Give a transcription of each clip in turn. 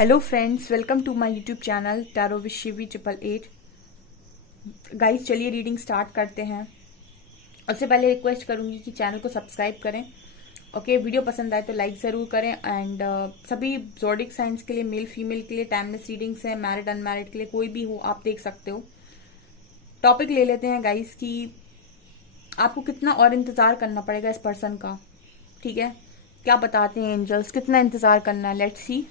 Hello friends, welcome to my YouTube channel tarot with Shivi 888। Guys, चलिए reading start करते हैं। उससे पहले रिक्वेस्ट करूंगी कि चैनल को सब्सक्राइब करें। ओके, वीडियो पसंद आए तो लाइक ज़रूर करें। एंड सभी ज़ोडिक साइंस के लिए, मेल फीमेल के लिए टाइमलेस रीडिंग्स हैं। मैरिड अनमैरिड के लिए कोई भी हो, आप देख सकते हो। टॉपिक ले लेते हैं गाइस कि आपको कितना और इंतज़ार करना पड़ेगा इस पर्सन का। ठीक है, क्या बताते हैं एंजल्स, कितना इंतज़ार करना है। Let's see.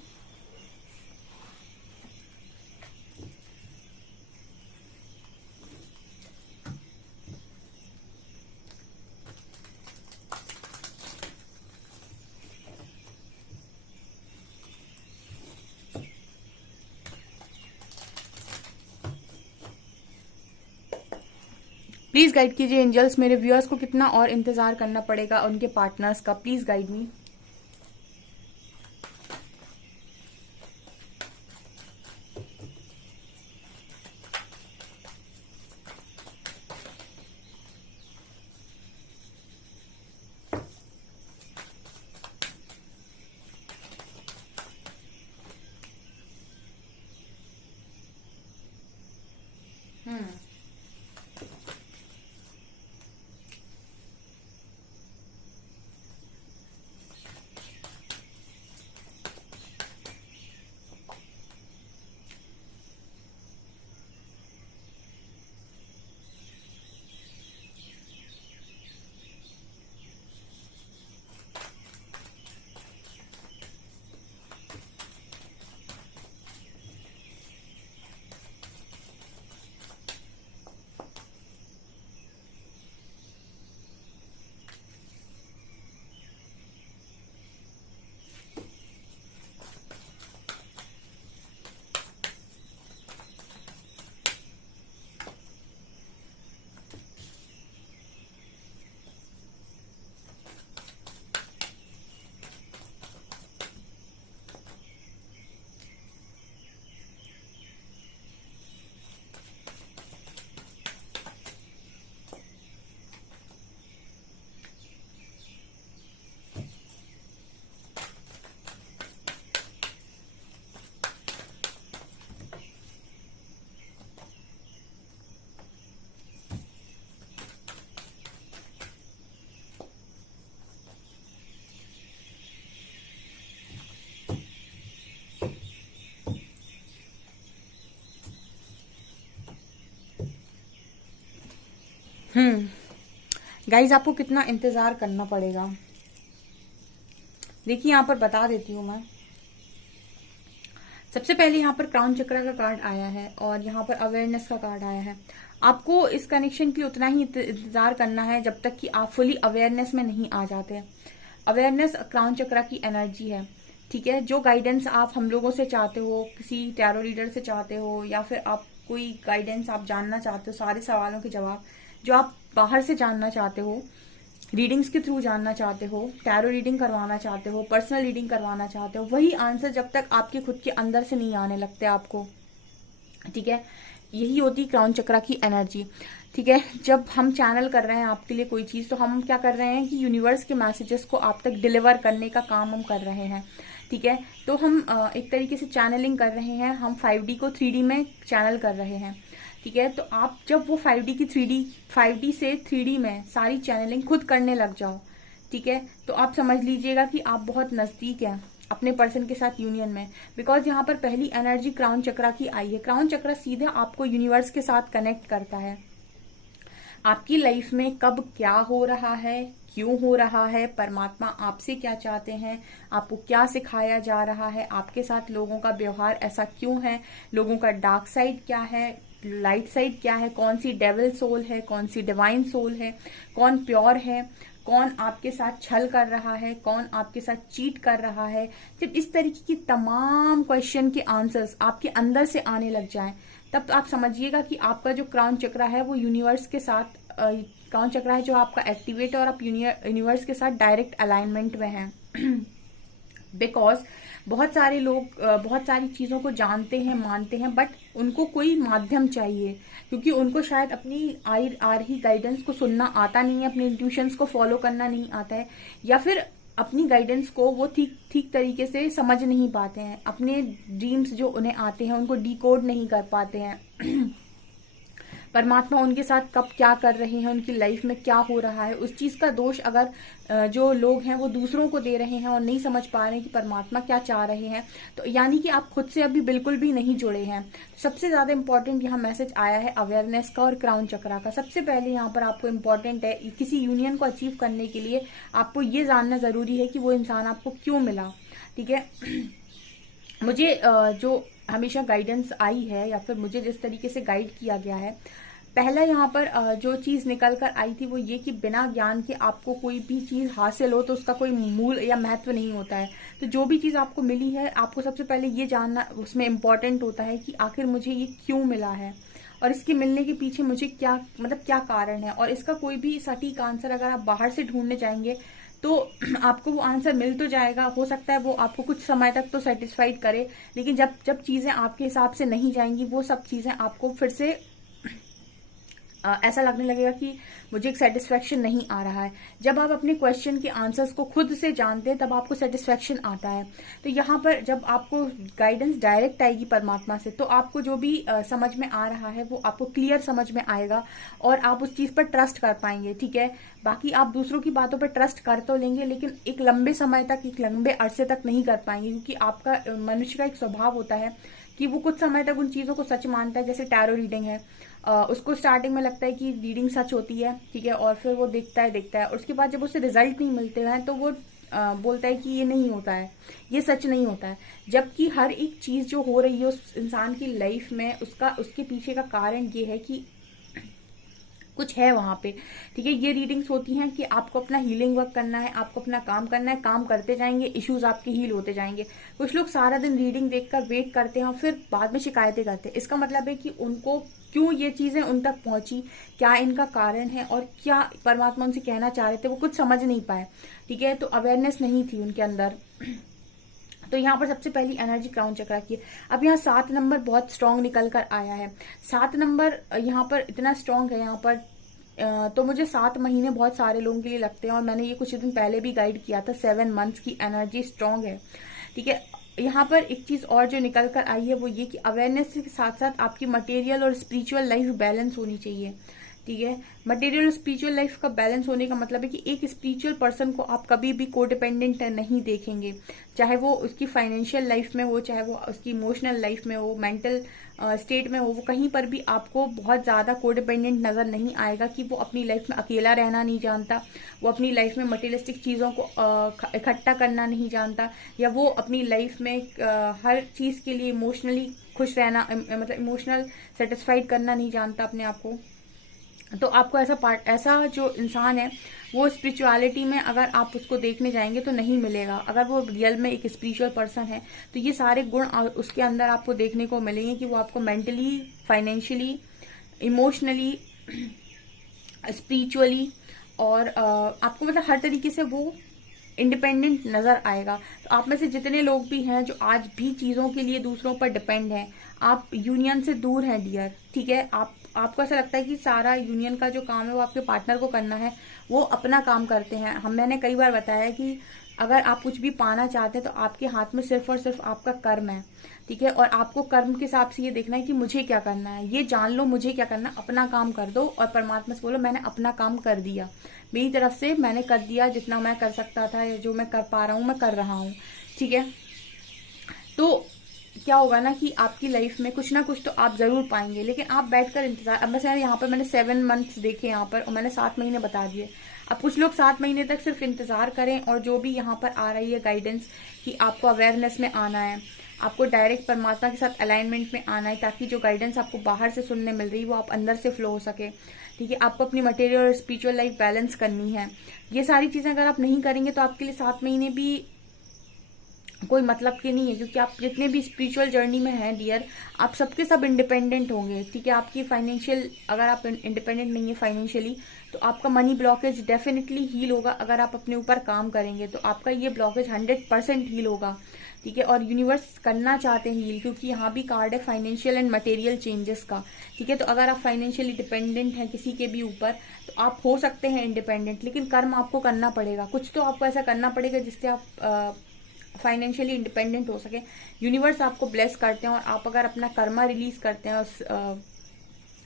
प्लीज गाइड कीजिए एंजल्स, मेरे व्यूअर्स को कितना और इंतजार करना पड़ेगा उनके पार्टनर्स का। Please guide me. गाइज, आपको कितना इंतजार करना पड़ेगा। देखिए, यहाँ पर बता देती हूँ मैं। सबसे पहले यहाँ पर क्राउन चक्र का कार्ड आया है और यहाँ पर अवेयरनेस का कार्ड आया है। आपको इस कनेक्शन की उतना ही इंतजार करना है जब तक कि आप फुली अवेयरनेस में नहीं आ जाते। अवेयरनेस क्राउन चक्र की एनर्जी है। ठीक है, जो गाइडेंस आप हम लोगों से चाहते हो, किसी टैरो रीडर से चाहते हो, या फिर आप कोई गाइडेंस आप जानना चाहते हो, सारे सवालों के जवाब जो आप बाहर से जानना चाहते हो, रीडिंग्स के थ्रू जानना चाहते हो, टैरो रीडिंग करवाना चाहते हो, पर्सनल रीडिंग करवाना चाहते हो, वही आंसर जब तक आपके खुद के अंदर से नहीं आने लगते आपको। ठीक है, यही होती क्राउन चक्र की एनर्जी। ठीक है, जब हम चैनल कर रहे हैं आपके लिए कोई चीज, तो हम क्या कर रहे हैं कि यूनिवर्स के मैसेजेस को आप तक डिलीवर करने का काम हम कर रहे हैं। ठीक है, तो हम एक तरीके से चैनलिंग कर रहे हैं। हम 5D को 3D में चैनल कर रहे हैं। ठीक है, तो आप जब वो 5D से 3D में सारी चैनलिंग खुद करने लग जाओ, ठीक है, तो आप समझ लीजिएगा कि आप बहुत नजदीक हैं अपने पर्सन के साथ यूनियन में। बिकॉज यहाँ पर पहली एनर्जी क्राउन चक्र की आई है। क्राउन चक्र सीधे आपको यूनिवर्स के साथ कनेक्ट करता है। आपकी लाइफ में कब क्या हो रहा है, क्यों हो रहा है, परमात्मा आपसे क्या चाहते हैं, आपको क्या सिखाया जा रहा है, आपके साथ लोगों का व्यवहार ऐसा क्यों है, लोगों का डार्क साइड क्या है, लाइट साइड क्या है, कौन सी डेविल सोल है, कौन सी डिवाइन सोल है, कौन प्योर है, कौन आपके साथ छल कर रहा है, कौन आपके साथ चीट कर रहा है। जब इस तरीके की तमाम क्वेश्चन के आंसर्स आपके अंदर से आने लग जाएं, तब आप समझिएगा कि आपका जो क्राउन चक्र है वो यूनिवर्स के साथ क्राउन चक्र है जो आपका एक्टिवेट है और आप यूनिवर्स के साथ डायरेक्ट अलाइनमेंट में हैं। बिकॉज बहुत सारे लोग बहुत सारी चीजों को जानते हैं, मानते हैं, बट उनको कोई माध्यम चाहिए, क्योंकि उनको शायद अपनी आ रही गाइडेंस को सुनना आता नहीं है, अपने इंट्यूशंस को फॉलो करना नहीं आता है, या फिर अपनी गाइडेंस को वो ठीक ठीक तरीके से समझ नहीं पाते हैं, अपने ड्रीम्स जो उन्हें आते हैं उनको डिकोड नहीं कर पाते हैं। परमात्मा उनके साथ कब क्या कर रहे हैं, उनकी लाइफ में क्या हो रहा है, उस चीज का दोष अगर जो लोग हैं वो दूसरों को दे रहे हैं और नहीं समझ पा रहे हैं कि परमात्मा क्या चाह रहे हैं, तो यानी कि आप खुद से अभी बिल्कुल भी नहीं जुड़े हैं। सबसे ज्यादा इंपॉर्टेंट यहाँ मैसेज आया है अवेयरनेस का और क्राउन चक्रा का। सबसे पहले यहाँ पर आपको इम्पोर्टेंट है, किसी यूनियन को अचीव करने के लिए आपको ये जानना जरूरी है कि वो इंसान आपको क्यों मिला। ठीक है, मुझे जो हमेशा गाइडेंस आई है या फिर मुझे जिस तरीके से गाइड किया गया है, पहला यहाँ पर जो चीज निकल कर आई थी वो ये कि बिना ज्ञान के आपको कोई भी चीज हासिल हो तो उसका कोई मूल या महत्व नहीं होता है। तो जो भी चीज आपको मिली है, आपको सबसे पहले ये जानना उसमें इम्पोर्टेंट होता है कि आखिर मुझे ये क्यों मिला है और इसके मिलने के पीछे मुझे क्या क्या कारण है। और इसका कोई भी सटीक आंसर अगर आप बाहर से ढूंढने जाएंगे तो आपको वो आंसर मिल तो जाएगा, हो सकता है वो आपको कुछ समय तक तो सेटिस्फाइड करे, लेकिन जब जब चीजें आपके हिसाब से नहीं जाएंगी वो सब चीजें आपको फिर से ऐसा लगने लगेगा कि मुझे एक सेटिस्फेक्शन नहीं आ रहा है। जब आप अपने क्वेश्चन के आंसर्स को खुद से जानते हैं तब आपको सेटिस्फेक्शन आता है। तो यहाँ पर जब आपको गाइडेंस डायरेक्ट आएगी परमात्मा से तो आपको जो भी समझ में आ रहा है वो आपको क्लियर समझ में आएगा और आप उस चीज पर ट्रस्ट कर पाएंगे। ठीक है, बाकी आप दूसरों की बातों पर ट्रस्ट कर तो लेंगे लेकिन एक लंबे समय तक, एक लंबे अरसे तक नहीं कर पाएंगे, क्योंकि आपका मनुष्य का एक स्वभाव होता है कि वो कुछ समय तक उन चीजों को सच मानता है। जैसे टैरो रीडिंग है, उसको स्टार्टिंग में लगता है कि रीडिंग सच होती है, ठीक है, और फिर वो देखता है और उसके बाद जब उसे रिजल्ट नहीं मिलते हैं तो वो बोलता है कि ये नहीं होता है, ये सच नहीं होता है। जबकि हर एक चीज जो हो रही है उस इंसान की लाइफ में, उसके पीछे का कारण ये है कि कुछ है वहां पे। ठीक है, ये रीडिंग्स होती हैं कि आपको अपना हीलिंग वर्क करना है, आपको अपना काम करना है, काम करते जाएंगे, इश्यूज आपके हील होते जाएंगे। कुछ लोग सारा दिन रीडिंग देखकर वेट करते हैं और फिर बाद में शिकायतें करते हैं। इसका मतलब है कि उनको क्यों ये चीजें उन तक पहुंची, क्या इनका कारण है और क्या परमात्मा उनसे कहना चाह रहे थे, वो कुछ समझ नहीं पाए। ठीक है, तो अवेयरनेस नहीं थी उनके अंदर। तो यहाँ पर सबसे पहली एनर्जी क्राउन चक्रा की है। अब यहाँ 7 नंबर बहुत स्ट्रांग निकल कर आया है। 7 नंबर यहाँ पर इतना स्ट्रांग है यहाँ पर, तो मुझे 7 महीने बहुत सारे लोगों के लिए लगते हैं और मैंने ये कुछ दिन पहले भी गाइड किया था। 7 मंथ्स की एनर्जी स्ट्रांग है। ठीक है, यहाँ पर एक चीज और जो निकल कर आई है वो ये कि अवेयरनेस के साथ साथ आपकी मटेरियल और स्पिरिचुअल लाइफ बैलेंस होनी चाहिए। ठीक है, मटेरियल और स्पिरिचुअल लाइफ का बैलेंस होने का मतलब है कि एक स्पिरिचुअल पर्सन को आप कभी भी कोडिपेंडेंट नहीं देखेंगे, चाहे वो उसकी फाइनेंशियल लाइफ में हो, चाहे वो उसकी इमोशनल लाइफ में हो, मेंटल स्टेट में हो, वो कहीं पर भी आपको बहुत ज्यादा कोडिपेंडेंट नजर नहीं आएगा कि वो अपनी लाइफ में अकेला रहना नहीं जानता, वो अपनी लाइफ में मटेरियलिस्टिक चीजों को इकट्ठा करना नहीं जानता, या वो अपनी लाइफ में हर चीज के लिए इमोशनली खुश रहना, मतलब इमोशनल सेटिस्फाइड करना नहीं जानता अपने आप को। तो आपको ऐसा जो इंसान है वो स्पिरिचुअलिटी में अगर आप उसको देखने जाएंगे तो नहीं मिलेगा। अगर वो रियल में एक स्पिरिचुअल पर्सन है तो ये सारे गुण उसके अंदर आपको देखने को मिलेंगे कि वो आपको मेंटली, फाइनेंशियली, इमोशनली, स्पिरिचुअली और आपको मतलब हर तरीके से वो इंडिपेंडेंट नजर आएगा। तो आप में से जितने लोग भी हैं जो आज भी चीजों के लिए दूसरों पर डिपेंड हैं, आप यूनियन से दूर हैं डियर। ठीक है, आपको ऐसा लगता है कि सारा यूनियन का जो काम है वो आपके पार्टनर को करना है, वो अपना काम करते हैं। मैंने कई बार बताया कि अगर आप कुछ भी पाना चाहते हैं तो आपके हाथ में सिर्फ और सिर्फ आपका कर्म है। ठीक है, और आपको कर्म के हिसाब से ये देखना है कि मुझे क्या करना है, ये जान लो मुझे क्या करना है, अपना काम कर दो और परमात्मा से बोलो मैंने अपना काम कर दिया, मेरी तरफ से मैंने कर दिया जितना मैं कर सकता था, या जो मैं कर पा रहा हूँ मैं कर रहा हूँ। ठीक है, तो क्या होगा ना कि आपकी लाइफ में कुछ ना कुछ तो आप जरूर पाएंगे, लेकिन आप बैठकर इंतजार। अब मैं यहाँ पर मैंने 7 मंथ्स देखे यहाँ पर और मैंने 7 महीने बता दिए। अब कुछ लोग 7 महीने तक सिर्फ इंतजार करें और जो भी यहाँ पर आ रही है गाइडेंस कि आपको अवेयरनेस में आना है, आपको डायरेक्ट परमात्मा के साथ अलाइनमेंट में आना है, ताकि जो गाइडेंस आपको बाहर से सुनने मिल रही है वो आप अंदर से फ्लो हो सके। ठीक है, आपको अपनी मटेरियल और स्पिरिचुअल लाइफ बैलेंस करनी है। ये सारी चीजें अगर आप नहीं करेंगे तो आपके लिए 7 महीने भी कोई मतलब के नहीं है, क्योंकि आप जितने भी स्पिरिचुअल जर्नी में हैं डियर, आप सबके सब इंडिपेंडेंट होंगे। ठीक है, आपकी फाइनेंशियल, अगर आप इंडिपेंडेंट नहीं है फाइनेंशियली तो आपका मनी ब्लॉकेज डेफिनेटली हील होगा। अगर आप अपने ऊपर काम करेंगे तो आपका ये ब्लॉकेज 100% हील होगा। ठीक है। और यूनिवर्स करना चाहते हैं हील, क्योंकि यहाँ भी कार्ड है फाइनेंशियल एंड मटेरियल चेंजेस का, ठीक है। तो अगर आप फाइनेंशियली डिपेंडेंट हैं किसी के भी ऊपर, तो आप हो सकते हैं इंडिपेंडेंट, लेकिन कर्म आपको करना पड़ेगा, कुछ तो आपको ऐसा करना पड़ेगा जिससे आप फाइनेंशियली इंडिपेंडेंट हो सके। यूनिवर्स आपको ब्लेस करते हैं, और आप अगर अपना कर्मा रिलीज करते हैं उस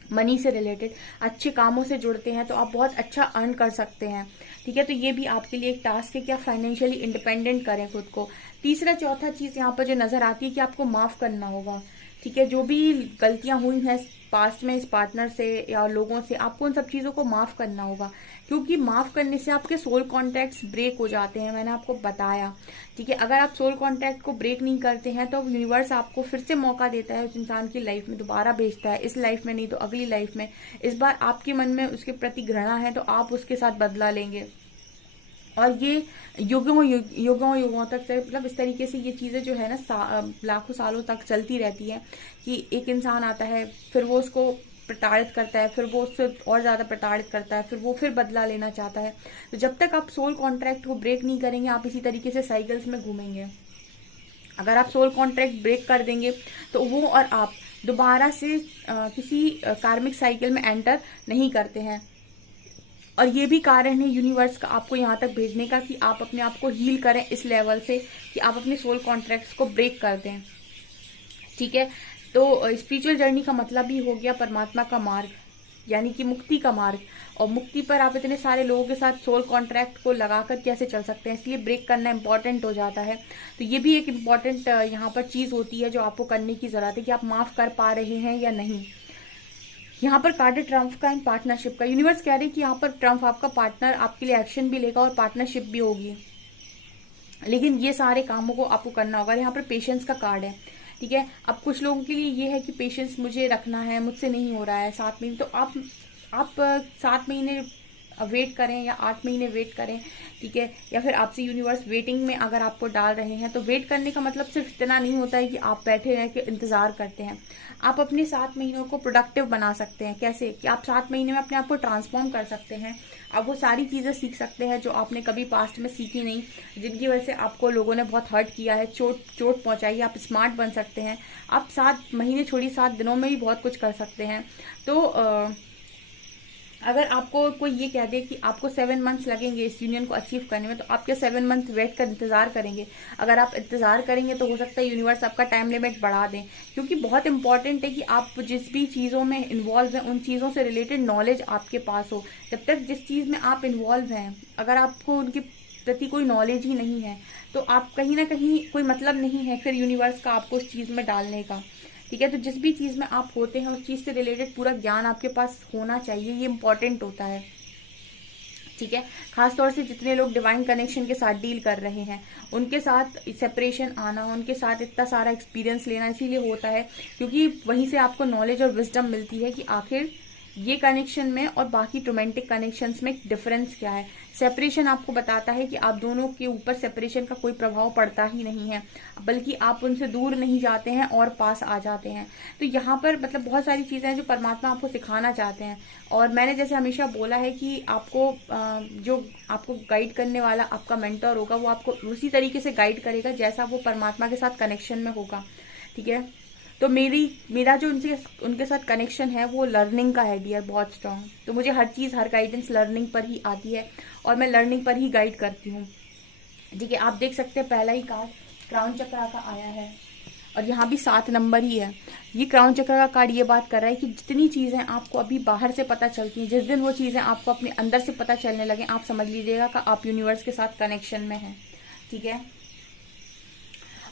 मनी से रिलेटेड, अच्छे कामों से जुड़ते हैं, तो आप बहुत अच्छा अर्न कर सकते हैं, ठीक है। तो ये भी आपके लिए एक टास्क है कि आप फाइनेंशियली इंडिपेंडेंट करें खुद को। तीसरा चौथा चीज यहाँ पर जो नजर आती है कि आपको माफ करना होगा, ठीक है। जो भी गलतियां हुई हैं पास्ट में इस पार्टनर से या लोगों से, आपको उन सब चीजों को माफ करना होगा, क्योंकि माफ करने से आपके सोल कॉन्ट्रैक्ट्स ब्रेक हो जाते हैं, मैंने आपको बताया, ठीक है। अगर आप सोल कॉन्ट्रैक्ट को ब्रेक नहीं करते हैं तो यूनिवर्स आपको फिर से मौका देता है उस इंसान की लाइफ में, दोबारा भेजता है, इस लाइफ में नहीं तो अगली लाइफ में। इस बार आपके मन में उसके प्रति घृणा है तो आप उसके साथ बदला लेंगे, और ये युगों तक मतलब इस तरीके से ये चीजें जो है ना लाखों सालों तक चलती रहती है, कि एक इंसान आता है, फिर वो उसको प्रताड़ित करता है, फिर वो उससे और ज्यादा प्रताड़ित करता है, फिर वो फिर बदला लेना चाहता है। तो जब तक आप सोल कॉन्ट्रैक्ट को ब्रेक नहीं करेंगे, आप इसी तरीके से साइकिल्स में घूमेंगे। अगर आप सोल कॉन्ट्रैक्ट ब्रेक कर देंगे तो वो और आप दोबारा से किसी कार्मिक साइकिल में एंटर नहीं करते हैं। और ये भी कारण है यूनिवर्स का आपको यहाँ तक भेजने का, कि आप अपने आप को हील करें इस लेवल से कि आप अपने सोल कॉन्ट्रैक्ट्स को ब्रेक कर दें, ठीक है। तो स्पिरिचुअल जर्नी का मतलब ही हो गया परमात्मा का मार्ग, यानी कि मुक्ति का मार्ग। और मुक्ति पर आप इतने सारे लोगों के साथ सोल कॉन्ट्रैक्ट को लगाकर कैसे चल सकते हैं, इसलिए ब्रेक करना इंपॉर्टेंट हो जाता है। तो ये भी एक इम्पॉर्टेंट यहाँ पर चीज होती है जो आपको करने की जरूरत है, कि आप माफ कर पा रहे हैं या नहीं। यहाँ पर कार्ड है ट्रम्प का एंड पार्टनरशिप का। यूनिवर्स कह रहे हैं कि यहाँ पर ट्रम्प आपका पार्टनर आपके लिए एक्शन भी लेगा और पार्टनरशिप भी होगी, लेकिन ये सारे कामों को आपको करना होगा। यहाँ पर पेशेंस का कार्ड है, ठीक है। अब कुछ लोगों के लिए ये है कि पेशेंस मुझे रखना है, मुझसे नहीं हो रहा है 7 महीने, तो आप 7 महीने वेट करें या 8 महीने वेट करें, ठीक है। या फिर आपसे यूनिवर्स वेटिंग में अगर आपको डाल रहे हैं, तो वेट करने का मतलब सिर्फ इतना नहीं होता है कि आप बैठे रह के इंतजार करते हैं। आप अपने 7 महीनों को प्रोडक्टिव बना सकते हैं। कैसे कि आप 7 महीने में अपने आप को ट्रांसफॉर्म कर सकते हैं। आप वो सारी चीजें सीख सकते हैं जो आपने कभी पास्ट में सीखी नहीं, जिनकी वजह से आपको लोगों ने बहुत हर्ट किया है, चोट पहुंचाई है। आप स्मार्ट बन सकते हैं। आप 7 महीने छोड़ी 7 दिनों में भी बहुत कुछ कर सकते हैं। तो अगर आपको कोई ये कह दे कि आपको 7 मंथ्स लगेंगे इस यूनियन को अचीव करने में, तो आप क्या 7 मंथ वेट कर इंतजार करेंगे? अगर आप इंतजार करेंगे तो हो सकता है यूनिवर्स आपका टाइम लिमिट बढ़ा दें, क्योंकि बहुत इंपॉर्टेंट है कि आप जिस भी चीजों में इन्वॉल्व हैं उन चीजों से रिलेटेड नॉलेज आपके पास हो। जब तक जिस चीज में आप इन्वॉल्व हैं, अगर आपको उनके प्रति कोई नॉलेज ही नहीं है, तो आप कहीं ना कहीं कोई मतलब नहीं है फिर यूनिवर्स का आपको उस चीज में डालने का, ठीक है। तो जिस भी चीज में आप होते हैं उस चीज से रिलेटेड पूरा ज्ञान आपके पास होना चाहिए, ये इंपॉर्टेंट होता है, ठीक है। खासतौर से जितने लोग डिवाइन कनेक्शन के साथ डील कर रहे हैं, उनके साथ सेपरेशन आना, उनके साथ इतना सारा एक्सपीरियंस लेना इसीलिए होता है क्योंकि वहीं से आपको नॉलेज और विजडम मिलती है कि आखिर ये कनेक्शन में और बाकी रोमांटिक कनेक्शंस में डिफरेंस क्या है। सेपरेशन आपको बताता है कि आप दोनों के ऊपर सेपरेशन का कोई प्रभाव पड़ता ही नहीं है, बल्कि आप उनसे दूर नहीं जाते हैं और पास आ जाते हैं। तो यहाँ पर मतलब बहुत सारी चीजें हैं जो परमात्मा आपको सिखाना चाहते हैं। और मैंने जैसे हमेशा बोला है कि आपको जो आपको गाइड करने वाला आपका मेंटर होगा, वो आपको उसी तरीके से गाइड करेगा जैसा वो परमात्मा के साथ कनेक्शन में होगा, ठीक है। तो मेरा जो उनके साथ कनेक्शन है वो लर्निंग का है डियर, बहुत स्ट्रांग। तो मुझे हर चीज, हर गाइडेंस लर्निंग पर ही आती है और मैं लर्निंग पर ही गाइड करती हूँ, ठीक है। आप देख सकते हैं पहला ही कार्ड क्राउन चक्र का आया है और यहाँ भी 7 नंबर ही है। ये क्राउन चक्र का कार्ड ये बात कर रहा है कि जितनी चीजें आपको अभी बाहर से पता चलती हैं, जिस दिन वो चीजें आपको अपने अंदर से पता चलने लगे, आप समझ लीजिएगा कि आप यूनिवर्स के साथ कनेक्शन में हैं, ठीक है।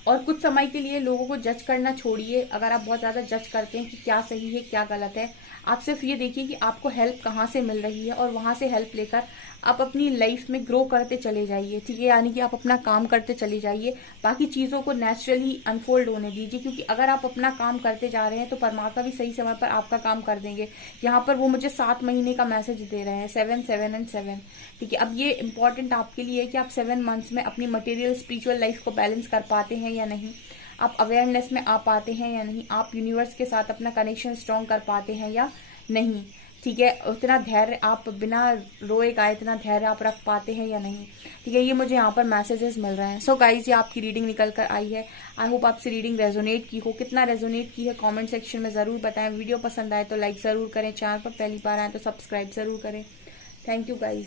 और कुछ समय के लिए लोगों को जज करना छोड़िए। अगर आप बहुत ज्यादा जज करते हैं कि क्या सही है क्या गलत है, आप सिर्फ ये देखिए कि आपको हेल्प कहाँ से मिल रही है और वहां से हेल्प लेकर आप अपनी लाइफ में ग्रो करते चले जाइए, ठीक है। यानी कि आप अपना काम करते चले जाइए, बाकी चीजों को नेचुरली अनफोल्ड होने दीजिए, क्योंकि अगर आप अपना काम करते जा रहे हैं तो परमात्मा भी सही समय पर आपका काम कर देंगे। यहाँ पर वो मुझे 7 महीने का मैसेज दे रहे हैं, 7 7 एंड 7, ठीक है। अब ये इंपॉर्टेंट आपके लिए है कि आप 7 मंथ्स में अपनी मटेरियल स्पिरिचुअल लाइफ को बैलेंस कर पाते हैं या नहीं, आप अवेयरनेस में आ पाते हैं या नहीं, आप यूनिवर्स के साथ अपना कनेक्शन स्ट्रॉन्ग कर पाते हैं या नहीं, ठीक है, उतना धैर्य आप बिना रोए गाए इतना धैर्य आप रख पाते हैं या नहीं, ठीक है, ये मुझे यहाँ पर मैसेजेस मिल रहे हैं। सो गाइज, ये आपकी रीडिंग निकल कर आई है। आई होप आपसे रीडिंग रेजोनेट की हो, कितना रेजोनेट की है कमेंट सेक्शन में जरूर बताएं। वीडियो पसंद आए तो लाइक जरूर करें, चैनल पर पहली बार आए तो सब्सक्राइब जरूर करें। Thank you guys.